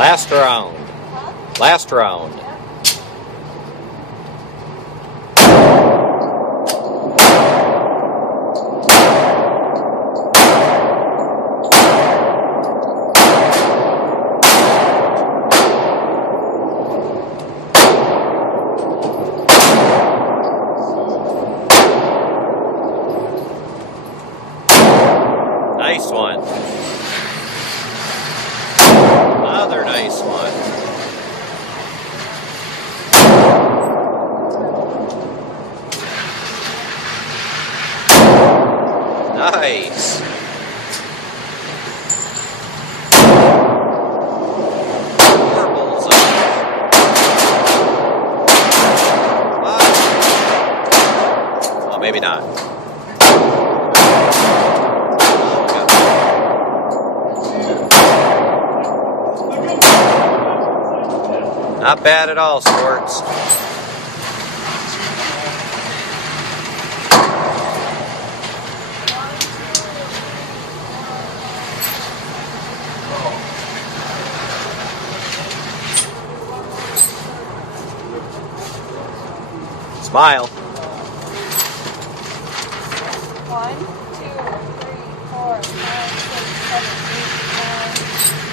Last round. Last round. Nice one. Another nice one. Nice. More bullseye. Well, maybe not. Not bad at all, sports. Smile. 1, 2, 3, 4, 5, 6, 7, 8, 9.